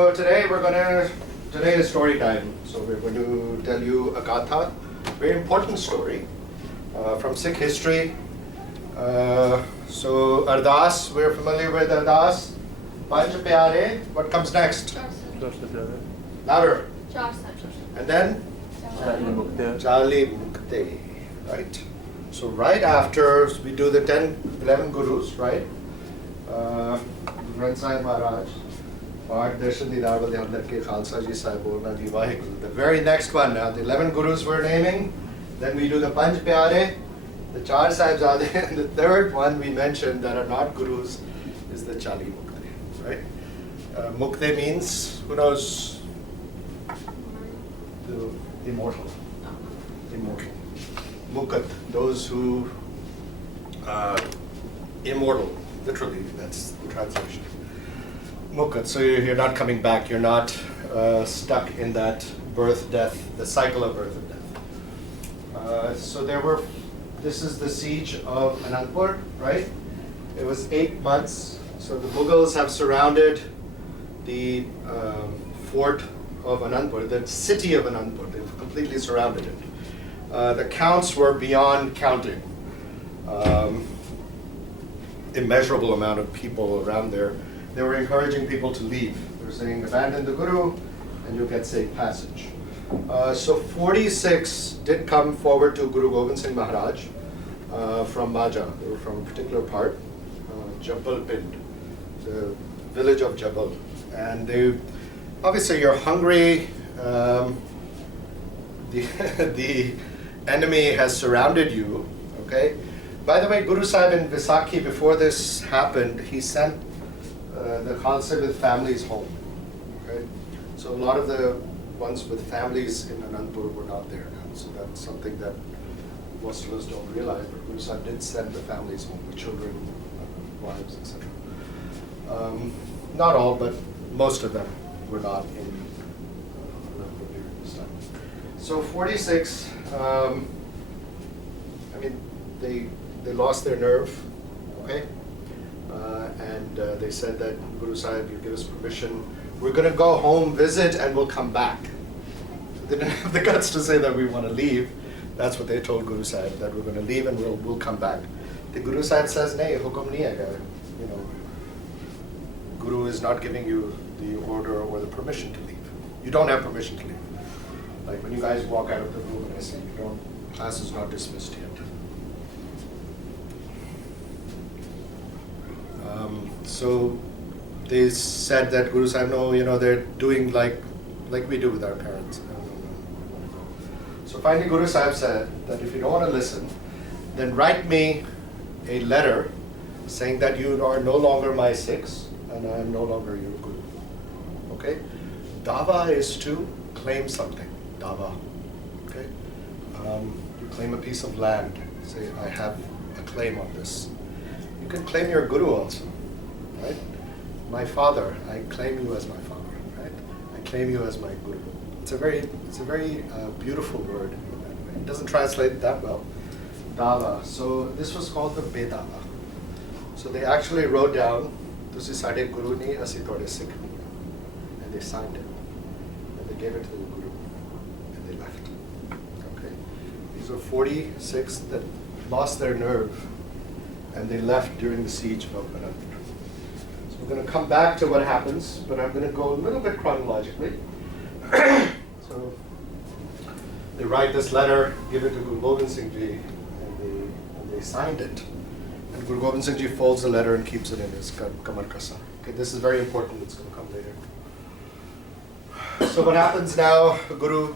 So today is story time. So we're going to tell you a gatha, very important story from Sikh history. So Ardas, we're familiar with Ardas. Panch Pyare, what comes next? Louder. And then? Chali Mukte, right? So right after we do the 11 gurus, right? Granth Sahib Maharaj. The very next one, now the 11 gurus we're naming, then we do the Panch Pyare, the Char Sahibzade, and the third one we mentioned that are not gurus is the Chali Mukte, right? Mukte means, who knows? The immortal. Immortal. Mukat, those who, immortal, literally, that's the translation. Mukat, so you're not coming back, you're not stuck in that birth, death, the cycle of birth and death. This is the siege of Anandpur, right? It was 8 months, so the Mughals have surrounded the fort of Anandpur, the city of Anandpur, they've completely surrounded it. The counts were beyond counting. Immeasurable amount of people around there. They were encouraging people to leave. They were saying, abandon the Guru and you'll get safe passage. So 46 did come forward to Guru Gobind Singh Maharaj from Maja. They were from a particular part, Jabal Pind, the village of Jabal. And they, obviously you're hungry, the enemy has surrounded you, okay? By the way, Guru Sahib in Vaisakhi, before this happened, he sent the Khalsa with families home. Okay? So a lot of the ones with families in Anandpur were not there now. So that's something that most of us don't realize, but Guru Sahib did send the families home, the children, wives, etc. Not all, but most of them were not in Anandpur during this time. So 46, they lost their nerve, okay? And they said that, Guru Sahib, you give us permission, we're going to go home, visit, and we'll come back. So they didn't have the guts to say that we want to leave. That's what they told Guru Sahib, that we're going to leave and we'll come back. The Guru Sahib says, nahi, hukum nahi hai. You know, Guru is not giving you the order or the permission to leave. You don't have permission to leave. Like when you guys walk out of the room and I say, class is not dismissed yet. So they said that Guru Sahib, no, they're doing like we do with our parents. So finally Guru Sahib said that if you don't want to listen, then write me a letter saying that you are no longer my Sikhs and I am no longer your Guru. Okay? Dava is to claim something. Dava. Okay? You claim a piece of land. Say, I have a claim on this. You can claim your Guru also. Right? My father, I claim you as my father, right? I claim you as my Guru. It's a very beautiful word. It doesn't translate that well. Dava. So this was called the Bedava. So they actually wrote down, "Tusi sade Guru ni, asi tode Sikh ni," and they signed it, and they gave it to the Guru, and they left. Okay. These were 46 that lost their nerve, and they left during the siege of Anandpur. We're going to come back to what happens, but I'm going to go a little bit chronologically. So they write this letter, give it to Guru Gobind Singh Ji, and they signed it. And Guru Gobind Singh Ji folds the letter and keeps it in his Kamar Kasa. Okay, this is very important, it's going to come later. So what happens now, Guru,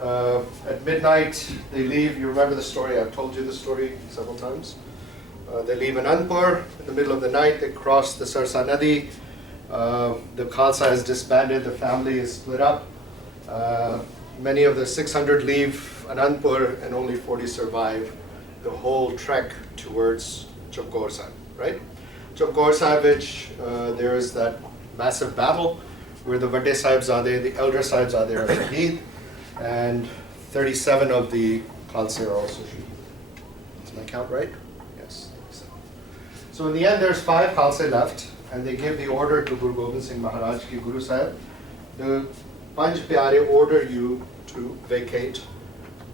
at midnight, they leave. You remember the story, I've told you the story several times. They leave Anandpur in the middle of the night. They cross the Sarsa Nadi. The Khalsa is disbanded. The family is split up. Many of the 600 leave Anandpur and only 40 survive the whole trek towards Chopkaur Sahib, right? Chopkaur Sahib, which there is that massive battle where the Vade Sahibzade, the elder Sahibzade are shaheed, and 37 of the Khalsa are also shaheed. Is my count right? So in the end, there's 5 Khalsa left, and they give the order to Guru Gobind Singh Maharaj ki Guru Sahib, the Panch Pyare order you to vacate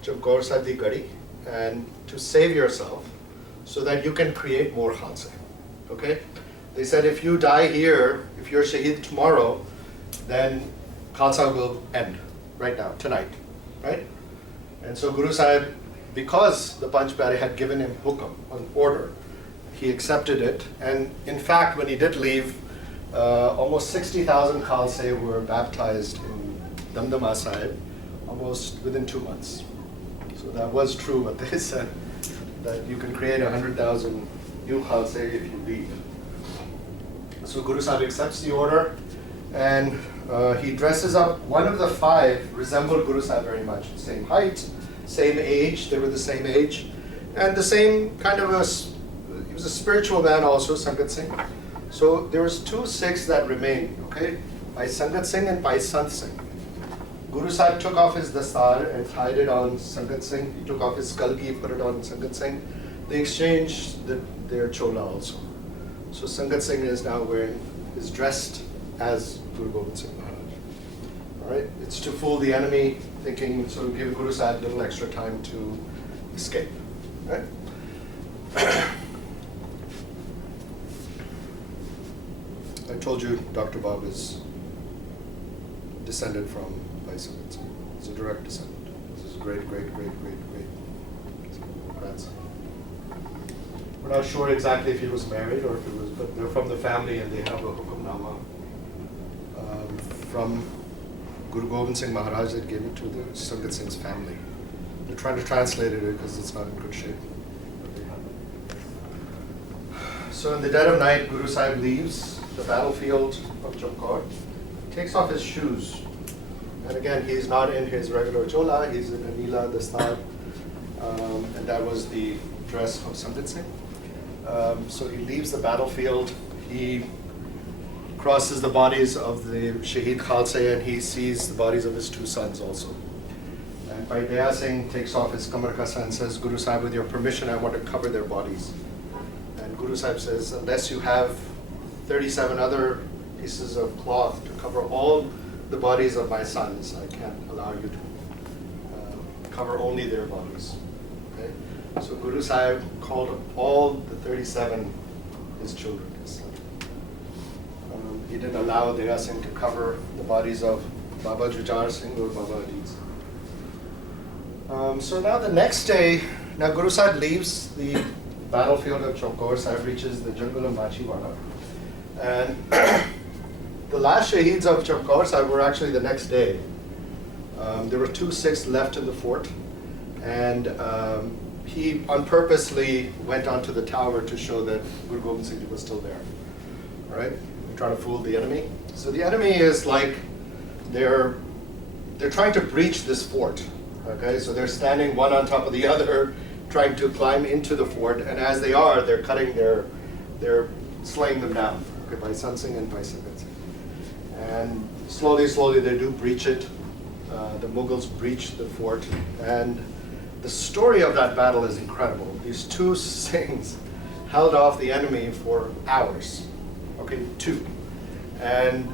Chamkaur Sahib di Gadi and to save yourself so that you can create more Khalsa. Okay? They said if you die here, if you're Shaheed tomorrow, then Khalsa will end right now, tonight. Right? And so Guru Sahib, because the Panch Pyare had given him hukam, an order, he accepted it. And in fact, when he did leave, almost 60,000 Khalsa were baptized in Damdama Sahib almost within 2 months. So that was true what they said, that you can create 100,000 new Khalsa if you leave. So Guru Sahib accepts the order, and he dresses up. One of the 5 resembled Guru Sahib very much. Same height, same age, they were the same age, and the same kind of he was a spiritual man also, Sangat Singh. So there was 2 Sikhs that remained, okay? Bhai Sangat Singh and Bhai Sant Singh. Guru Sahib took off his dastar and tied it on Sangat Singh. He took off his kalgi, put it on Sangat Singh. They exchanged their chola also. So Sangat Singh is now is dressed as Guru Gobind Singh Maharaj. All right, it's to fool the enemy, thinking, so give Guru Sahib a little extra time to escape. Right? I told you Dr. Bob is descended from Bhai Sangat Singh. He's a direct descendant. This is great grandson. We're not sure exactly if he was married or if it was, but they're from the family and they have a hukamnama from Guru Gobind Singh Maharaj that gave it to the Sangat Singh's family. They're trying to translate it because it's not in good shape. But they have it. So in the dead of night, Guru Sahib leaves the battlefield of Chamkaur, takes off his shoes. And again, he's not in his regular chola, he's in a Neela Dastar, and that was the dress of Sangat Singh. So he leaves the battlefield, he crosses the bodies of the Shaheed Khalsa, and he sees the bodies of his 2 sons also. And Bhai Daya Singh takes off his Kamar Kasa and says, Guru Sahib, with your permission, I want to cover their bodies. And Guru Sahib says, unless you have 37 other pieces of cloth to cover all the bodies of my sons, I can't allow you to cover only their bodies. Okay? So Guru Sahib called all the 37 his children, his sons. He didn't allow Daya Singh to cover the bodies of Baba Jujar Singh or Baba Adil Singh. So now the next day, now Guru Sahib leaves the battlefield of Chamkaur. Sahib reaches the jungle of Machiwala. And the last Shaheeds of Chamkaur Sahib were actually the next day. There were 2 Sikhs left in the fort, and he unpurposely went onto the tower to show that Guru Gobind Singh was still there. All right, trying to fool the enemy. So the enemy is like they're trying to breach this fort. Okay, so they're standing one on top of the other, trying to climb into the fort, and as they are, they're slaying them down. Okay, by Sant Singh and by Sangat Singh. And slowly they do breach it. The Mughals breach the fort, and the story of that battle is incredible. These 2 Singhs held off the enemy for hours. Okay, 2. And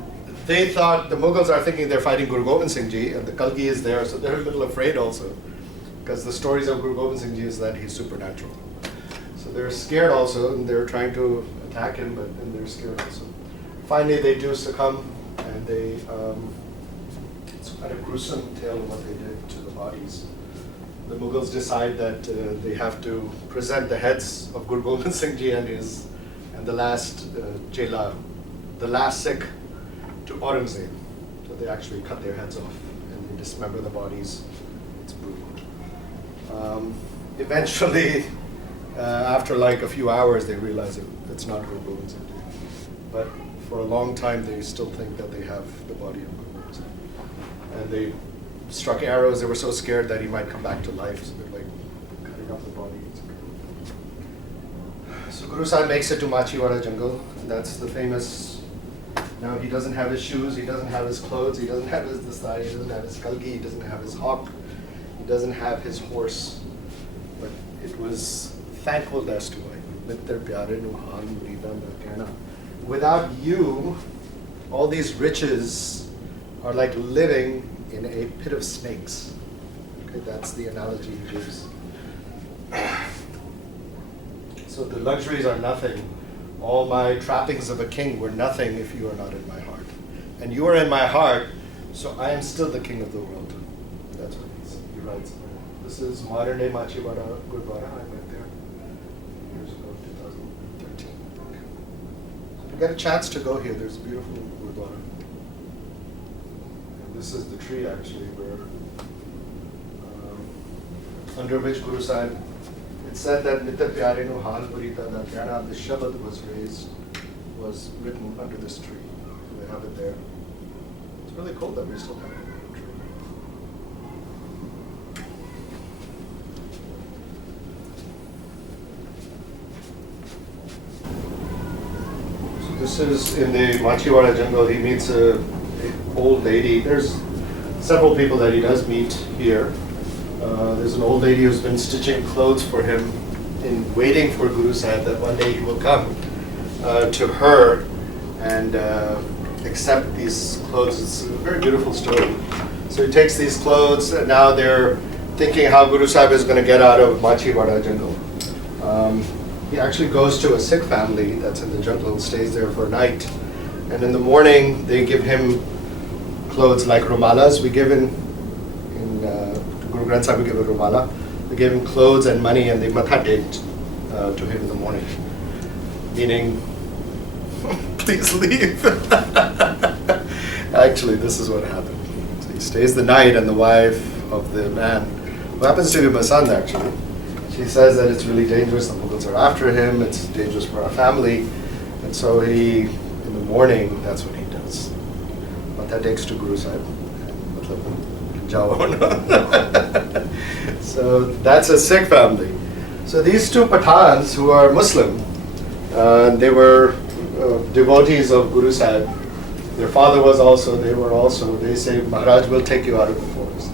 they thought, the Mughals are thinking they're fighting Guru Gobind Singh Ji, and the Kalgi is there, so they're a little afraid also. Because the stories of Guru Gobind Singh Ji is that he's supernatural. So they're scared also, and they're trying to attack him, but then they're scared also. Finally, they do succumb, and they, it's quite a gruesome tale of what they did to the bodies. The Mughals decide that they have to present the heads of Guru Gobind Singh Ji and the last Chela, the last Sikh, to Aurangzeb. So they actually cut their heads off and they dismember the bodies. It's brutal. Eventually, after like a few hours, they realize it's not Guru Gobind Singh Ji. But for a long time, they still think that they have the body of Guru Gobind Singh. And they struck arrows. They were so scared that he might come back to life. So they're like cutting off the body. So Guru Sahib makes it to Machiwala jungle. And that's the famous. Now he doesn't have his shoes. He doesn't have his clothes. He doesn't have his dastai. He doesn't have his kalgi. He doesn't have his hawk. He doesn't have his horse. But it was thankfulness to him. Mitter pyare nu haan murida na kehna. without you, all these riches are like living in a pit of snakes. Okay, that's the analogy he gives. So the luxuries are nothing. All my trappings of a king were nothing if you are not in my heart. And you are in my heart, so I am still the king of the world. That's what he writes. This is modern day Machhiwada Gurdwara. I went there years ago, 2013. If you get a chance to go here, there's a beautiful Gurdwara. And this is the tree actually where under which Guru Sahib, it said that Nitya Pyare Nu Hal Purita, that Jnana, the Shabad was written under this tree. They have it there. It's really cool that we still have it. This is in the Machhiwada jungle. He meets a old lady. There's several people that he does meet here. There's an old lady who's been stitching clothes for him in waiting for Guru Sahib that one day he will come to her and accept these clothes. It's a very beautiful story. So he takes these clothes and now they're thinking how Guru Sahib is going to get out of Machhiwada jungle. He actually goes to a Sikh family that's in the jungle and stays there for a night. And in the morning, they give him clothes like rumalas. We give in Guru Granth Sahib, we give a rumala. They gave him clothes and money and they matha teked to him in the morning. Meaning, please leave. Actually, this is what happened. So he stays the night and the wife of the man, who happens to be my son actually, she says that it's really dangerous, the Mughals are after him, it's dangerous for our family. And so he, in the morning, that's what he does. Matha takes to Guru Sahib. So that's a Sikh family. So these two Pathans who are Muslim, they were devotees of Guru Sahib. Their father was also, they say, Maharaj will take you out of the forest.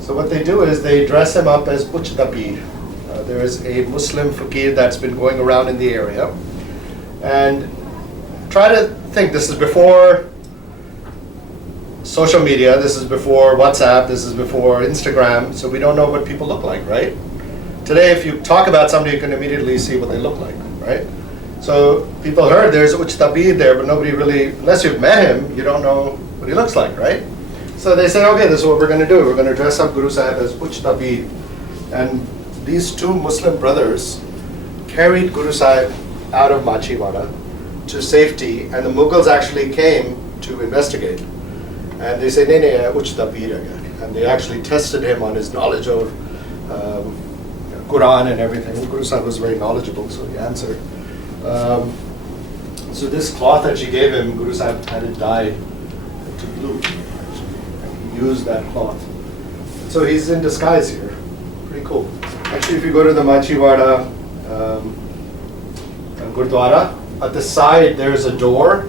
So what they do is they dress him up as Uch Dabir. There is a Muslim fakir that's been going around in the area. And try to think, this is before social media, this is before WhatsApp, this is before Instagram, so we don't know what people look like, right? Today, if you talk about somebody, you can immediately see what they look like, right? So people heard there's Uch Dabir there, but nobody really, unless you've met him, you don't know what he looks like, right? So they say, okay, this is what we're going to do. We're going to dress up Guru Sahib as Uch Dabir. And these two Muslim brothers carried Guru Sahib out of Machhiwada to safety, and the Mughals actually came to investigate. And they say, "Nee, Uch Dabir again." And they actually tested him on his knowledge of Quran and everything. Guru Sahib was very knowledgeable, so he answered. So this cloth that she gave him, Guru Sahib had it dyed to blue. Actually. And he used that cloth. So he's in disguise here. Pretty cool. Actually, if you go to the Machhiwada Gurdwara, at the side there's a door,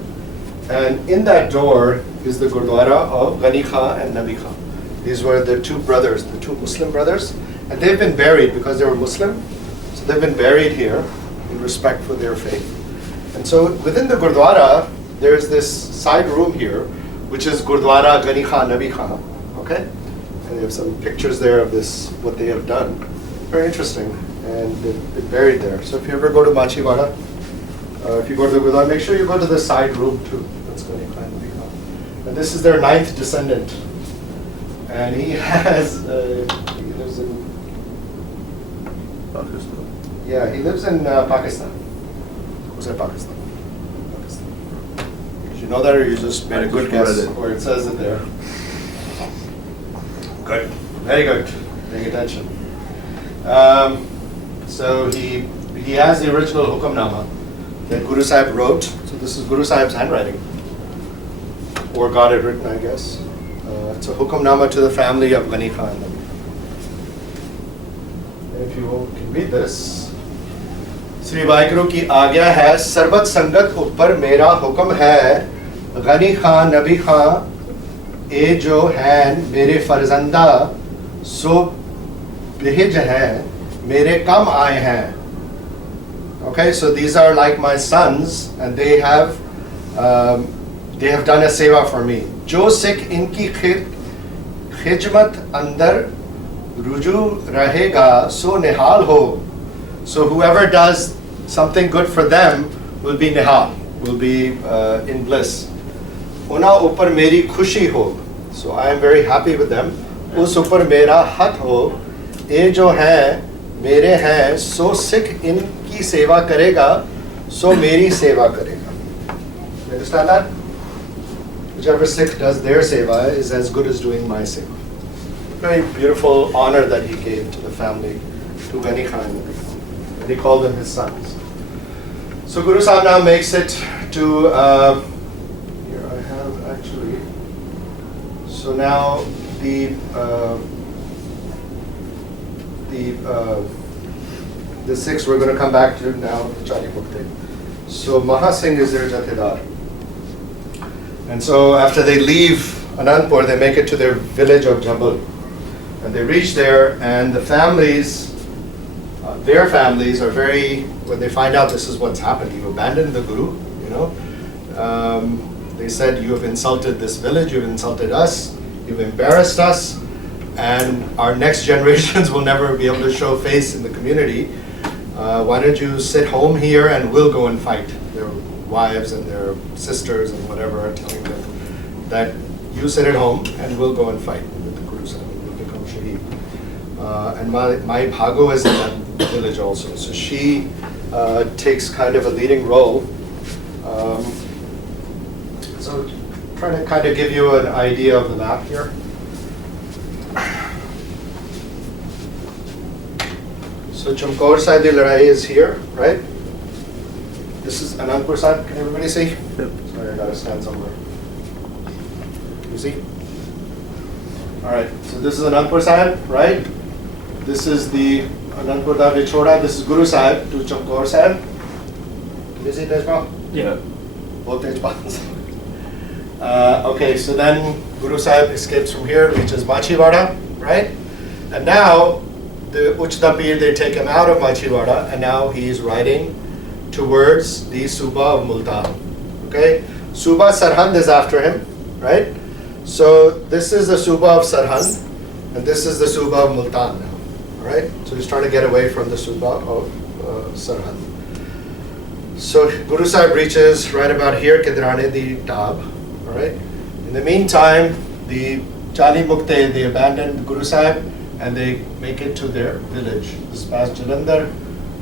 and in that door is the Gurdwara of Ghani Khan and Nabi Khan. These were the two brothers, the two Muslim brothers, and they've been buried because they were Muslim, so they've been buried here in respect for their faith. And so within the Gurdwara, there's this side room here, which is Gurdwara Ghani Khan, Nabi Khan, okay? And they have some pictures there of this, what they have done. Very interesting, and they've been buried there. So if you ever go to Machhiwada, if you go to the Gurdwara, make sure you go to the side room too. That's Ghani Khan, Nabi Khan. And this is their 9th descendant. And he has, he lives in Pakistan. Yeah, he lives in Pakistan. Who said Pakistan? Pakistan. Did you know that, or you just made a good guess? Or it says it there. Good. Very good. Paying attention. So he has the original Hukamnama that Guru Sahib wrote. So this is Guru Sahib's handwriting, or got it written, I guess. It's a Hukamnama to the family of Ghani Khan. If you can read this. Shri Waheguru की आज्ञा है, सर्बत संगत ऊपर मेरा हुक्म है, गनी खां नबी खां ए जो हैं मेरे फरजंदा, सो बिहिज हैं मेरे कम आए हैं. Okay, so these are like my sons, and they have they have done a seva for me. Jo Sikh inki khidmat andar ruju rahega so nihal ho. So whoever does something good for them will be nihal, will be in bliss. Una upar meri khushi ho. So I am very happy with them. Us upar mera hat ho. ये जो हैं मेरे हैं सो सिख इनकी सेवा करेगा सो मेरी सेवा करेगा. You understand that? Whichever Sikh does their seva is as good as doing my seva. Very beautiful honor that he gave to the family, to Ghani Khan, and he called them his sons. So Guru Sahib now makes it to, here I have actually, so now the Sikhs we're going to come back to now, Chali Mukte. So Maha Singh is their jathedar. And so after they leave Anandpur, they make it to their village of Jambul. And they reach there, and the families, their families are very, when they find out this is what's happened, you abandoned the Guru, you know. They said, you have insulted this village, you've insulted us, you've embarrassed us, and our next generations will never be able to show face in the community. Why don't you sit home here and we'll go and fight? Their wives and their sisters and whatever are telling them that you sit at home and we'll go and fight with the Guru Sahib, we'll become shaheed. And my Bhago is in that village also, so she takes kind of a leading role. So trying to kind of give you an idea of the map here. So Chamkaur Sahib di Ladai is here, right? This is Anandpur Sahib. Can everybody see? Yep. Sorry, I gotta stand somewhere. You see? All right. So this is Anandpur Sahib, right? This is the Anandpur da Vichoda. This is Guru Sahib to Chamkaur Sahib. Can you see Tejpal? Yeah. Both Tejpals. Okay. So then Guru Sahib escapes from here, reaches Machiwada, right? And now the Uchta Pir, they take him out of Machiwada, and now he's riding towards the Suba of Multan. Okay? Suba Sarhand is after him, right? So this is the Suba of Sarhand, and this is the Suba of Multan now. Alright? So he's trying to get away from the Suba of Sarhand. So Guru Sahib reaches right about here, Kidrane di Tab. Alright? In the meantime, the Chali Mukte, they abandoned Guru Sahib, and they make it to their village. This is past Jalandhar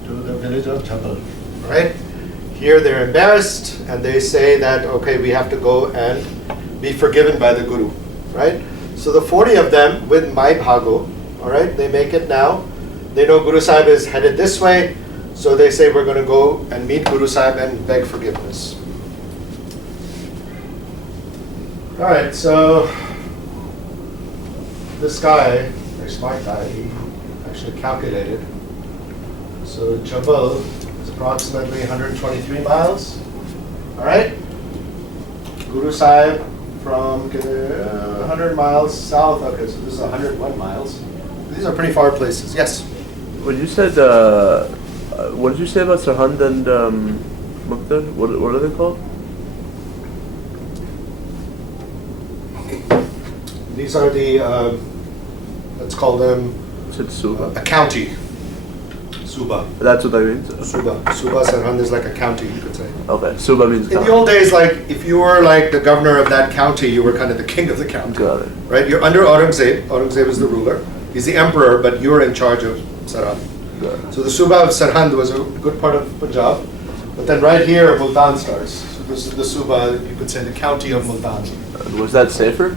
to the village of Jhabal. Right? Here they're embarrassed, and they say that, okay, we have to go and be forgiven by the Guru. Right? So the 40 of them with my Bhago, all right, they make it now. They know Guru Sahib is headed this way, so they say we're going to go and meet Guru Sahib and beg forgiveness. All right, so this guy, very smart guy, he actually calculated. So Jhabal is approximately 123 miles. All right? Guru Sahib from 100 miles south. Okay, so this is 101 miles. These are pretty far places. Yes? When you said, what did you say about Sarhand and Mukte? What are they called? These are the, let's call them You said Suba. a county. Suba. That's what that means? Suba. Suba Sarhand is like a county, you could say. Okay, Suba means In town. the old days, like, if you were like the governor of that county, you were kind of the king of the county. Got it. Right? You're under Aurangzeb. Aurangzeb is the ruler. He's the emperor, but you're in charge of Sarhand. Got it. So the Suba of Sarhand was a good part of Punjab. But then right here, Multan starts. So this is the Suba, you could say the county of Multan. Was that safer?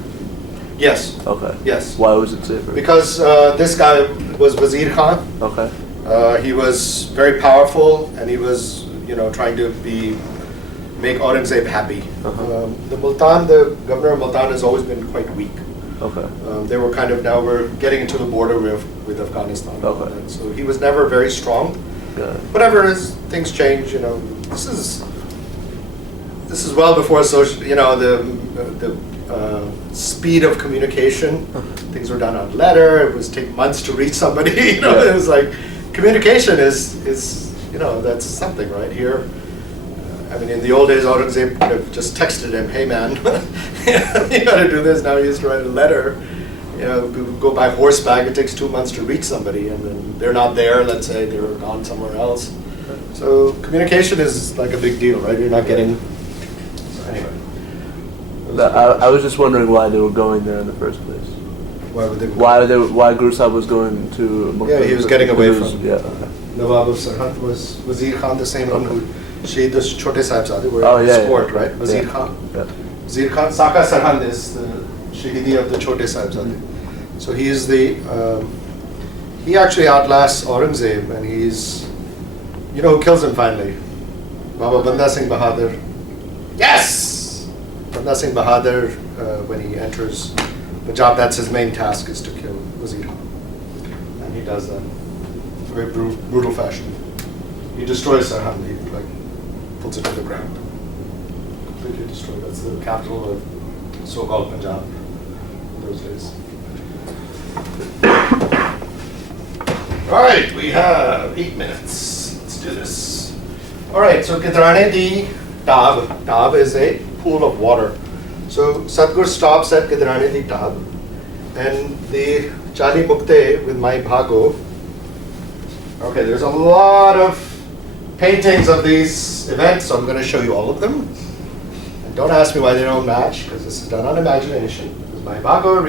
Yes. Okay. Yes. Why was it safer? Because this guy was Wazir Khan. Okay. He was very powerful, and he was, trying to make Aurangzeb happy. The governor of Multan has always been quite weak. Okay. They were kind of, now we're getting into the border with Afghanistan. Okay. And so he was never very strong. Got it. Whatever it is, things change. This is well before social. The speed of communication. Things were done on letter. It was take months to reach somebody. Yeah. It was like communication is that's something right here. I mean, in the old days, Aurangzeb could have just texted him, "Hey man, you got to do this." Now he has to write a letter. You know, go by horseback. It takes 2 months to reach somebody, and then they're not there. Let's say they're gone somewhere else. So communication is like a big deal, right? You're not getting. So anyway. I was just wondering why they were going there in the first place. Why would they? Why Guru Sahib was going to Mukte? Yeah, he was getting away from. Yeah. Nawab of Sarhand was Wazir Khan, the same one who Shaheed the Chote Sahibzade were in his court, right? Wazir Khan. Yeah. Wazir Khan, Saka Sarhand is the Shahidi of the Chote Sahibzade. So he is the, he actually outlasts Aurangzeb, and he's, you know who kills him finally? Baba Banda Singh Bahadur. Yes! Banda Singh Bahadur, when he enters Punjab, that's his main task, is to kill Wazir Khan. And he does that in a very brutal fashion. He destroys Sarhand, he like puts it to the ground. Completely destroyed. That's the capital of so-called Punjab in those days. All right, we have 8 minutes. Let's do this. All right, so Kidrane di Tab. Tab is a pool of water. So Sadhguru stops at Kidrane di Tab, and the Chali Mukte with my Bhago. Okay, there's a lot of paintings of these events, so I'm going to show you all of them. And don't ask me why they don't match, because this is done on imagination. This is my Bhago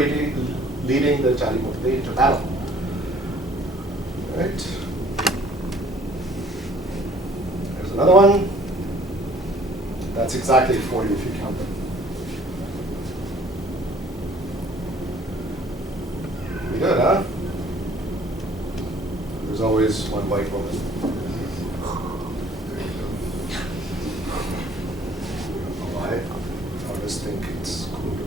leading the Chali Mukte into battle. Right. There's another one. That's exactly 40 if you count them. Pretty good, huh? There's always one white woman. There you go. I don't know why. Artists think it's cool.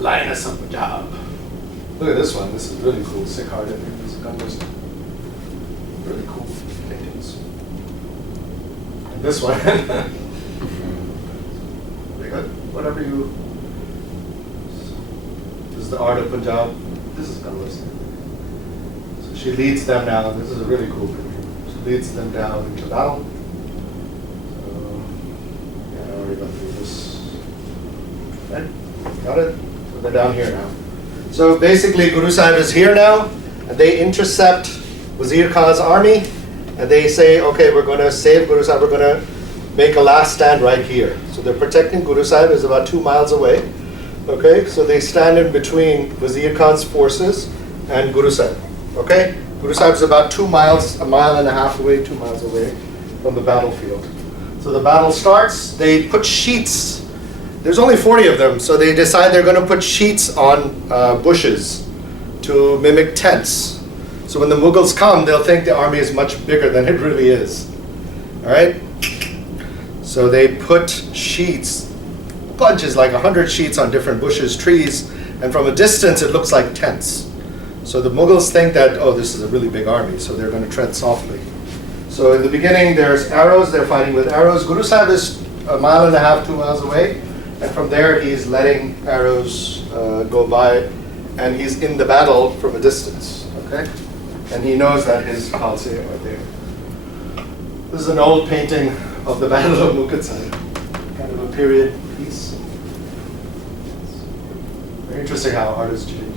Lioness of Punjab. Look at this one. This is really cool. Sikh art. I think this is really cool paintings. And this one. Pretty good. Whatever you. This is the art of Punjab. This is Gunless. So she leads them now. This is a really cool painting. She leads them down into battle. So, yeah, I already got through this. Right? Got it? So they're down here now. So basically, Guru Sahib is here now, and they intercept Wazir Khan's army, and they say, okay, we're going to save Guru Sahib, we're going to make a last stand right here. So they're protecting Guru Sahib, is about 2 miles away. Okay, so they stand in between Wazir Khan's forces and Guru Sahib. Okay, Guru Sahib is about 2 miles, 1.5 miles away, 2 miles away from the battlefield. So the battle starts, they put sheets. There's only 40 of them, so they decide they're going to put sheets on bushes to mimic tents. So when the Mughals come, they'll think the army is much bigger than it really is. All right? So they put sheets, bunches, like 100 sheets on different bushes, trees, and from a distance it looks like tents. So the Mughals think that, oh, this is a really big army, so they're going to tread softly. So in the beginning, there's arrows, they're fighting with arrows. Guru Sahib is 1.5 miles, 2 miles away. And from there, he's letting arrows go by, and he's in the battle from a distance, okay? And he knows that his Khalsa are there. This is an old painting of the Battle of Mukte, kind of a period piece. Very interesting how artists change.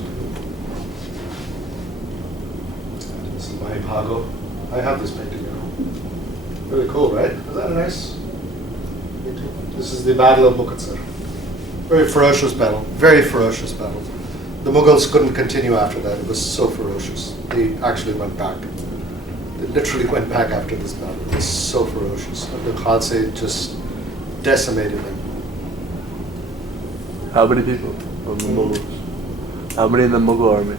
This is my Bhago. I have this painting now. Really cool, right? Is that a nice painting? This is the Battle of Mukte. Very ferocious battle, very ferocious battle. The Mughals couldn't continue after that. It was so ferocious. They actually went back. They literally went back after this battle. It was so ferocious. And the Khalsa just decimated them. How many people from the Mughals? How many in the Mughal army?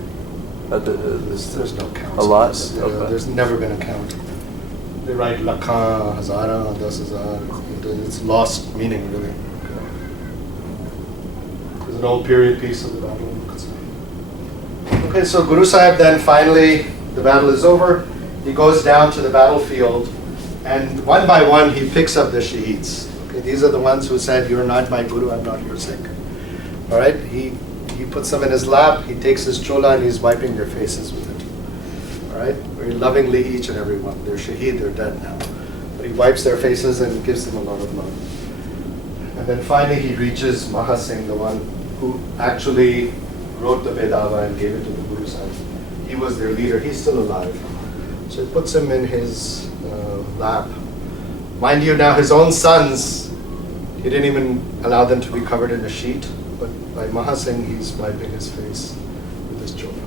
There's no count. A lot? Okay. There's never been a count. They write Lakhan, Hazara, 10,000. It's lost meaning, really. There's an old period piece of the battle. Okay, so Guru Sahib then finally, the battle is over. He goes down to the battlefield, and one by one he picks up the Shaheeds. Okay, these are the ones who said, "You're not my Guru, I'm not your Sikh." All right, he puts them in his lap, he takes his chola, and he's wiping their faces with it. All right, very lovingly, each and every one. They're shaheed, they're dead now. But he wipes their faces and gives them a lot of love. And then finally he reaches Maha Singh, the one who actually wrote the Vedava and gave it to the Guru Sahib. He was their leader, he's still alive. So he puts him in his lap. Mind you, now his own sons, he didn't even allow them to be covered in a sheet, but by Maha Singh he's wiping his face with his chopra.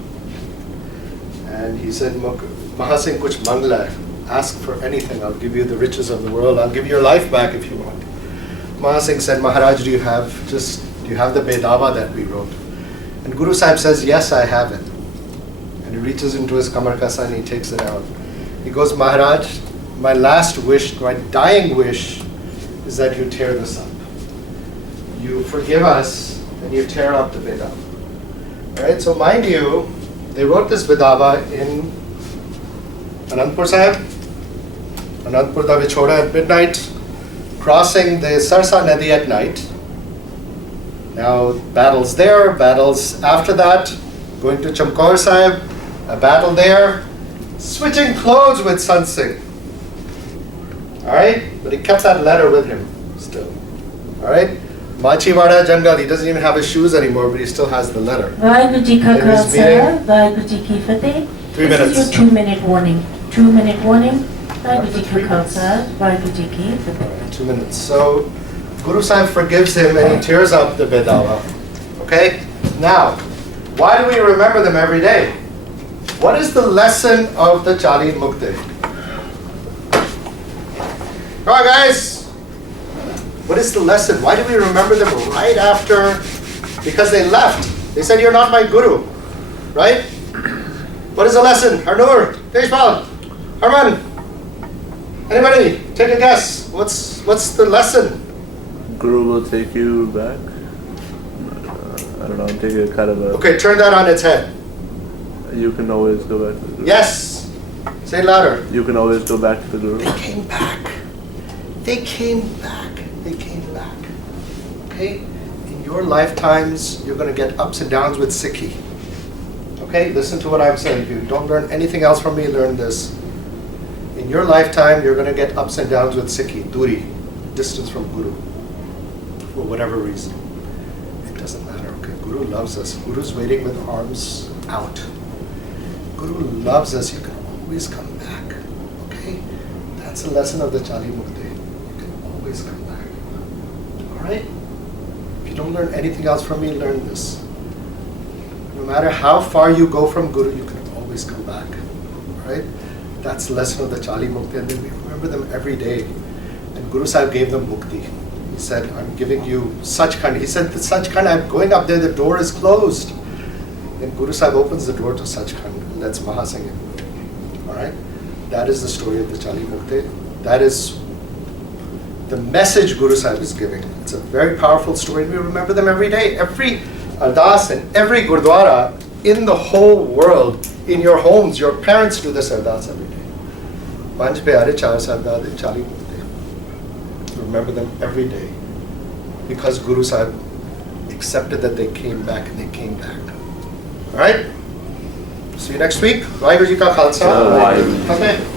And he said, Maha Singh, kuch mangla hai. Ask for anything, I'll give you the riches of the world, I'll give your life back if you want. Maha Singh said, Maharaj, do you have the Vedava that we wrote? And Guru Sahib says, yes, I have it. And he reaches into his Kamar Kasa and he takes it out. He goes, Maharaj, my last wish, my dying wish is that you tear this up. You forgive us and you tear up the Vedava. Alright, so mind you, they wrote this Vedava in Anandpur Sahib, Anandpur da Vichoda at midnight, crossing the Sarsa Nadi at night. Now battles there, battles after that, going to Chamkaur Sahib, a battle there, switching clothes with Sant Singh. Alright, but he kept that letter with him still. Alright, Machiwada Jangal, he doesn't even have his shoes anymore, but he still has the letter. Vaheguru Ji Ka In his Khalsa, meeting. Vaheguru Ji Ki Fateh. 3 This minutes. is your 2-minute warning. 2-minute warning. Vaheguru Ji Ka Khalsa, Vaheguru Ji Ki Fateh. Alright, 2 minutes. So Guru Sahib forgives him and he tears up the Vedava. Okay? Now, why do we remember them every day? What is the lesson of the Chali Mukte? Come on, guys! What is the lesson? Why do we remember them right after? Because they left. They said, you're not my Guru. Right? What is the lesson? Harnoor, Tejpal, Harman. Anybody? Take a guess. What's the lesson? Guru will take you back. I don't know. I'm taking a kind of a. Okay, turn that on its head. You can always go back to the Guru. Yes. Say it louder. You can always go back to the Guru. They came back. They came back. They came back. Okay? In your lifetimes, you're going to get ups and downs with Sikhi. Okay? Listen to what I'm saying. If you don't learn anything else from me, learn this. In your lifetime, you're going to get ups and downs with Sikhi, Duri, distance from Guru, for whatever reason. It doesn't matter. Okay? Guru loves us. Guru's waiting with arms out. Guru loves us. You can always come back. Okay? That's the lesson of the Chali Mukte. You can always come back. Alright? If you don't learn anything else from me, learn this. No matter how far you go from Guru, you can always come back. Alright? That's the lesson of the Chali Mukte, and then we remember them every day. And Guru Sahib gave them Mukti. He said, I'm giving you Sachkhand. He said, the Sachkhand, I'm going up there, the door is closed. Then Guru Sahib opens the door to Sachkhand and lets Maha Singh in. Alright? That is the story of the Chali Mukte. That is the message Guru Sahib is giving. It's a very powerful story, and we remember them every day. Every ardas and every gurdwara in the whole world, in your homes, your parents do this ardas every day. Panj Pyare Char Sahibzade Chali Mukte. Remember them every day. Because Guru Sahib accepted that they came back, and they came back. Alright? See you next week. Vaheguru Ji Ka Khalsa. Vaheguru. Fateh.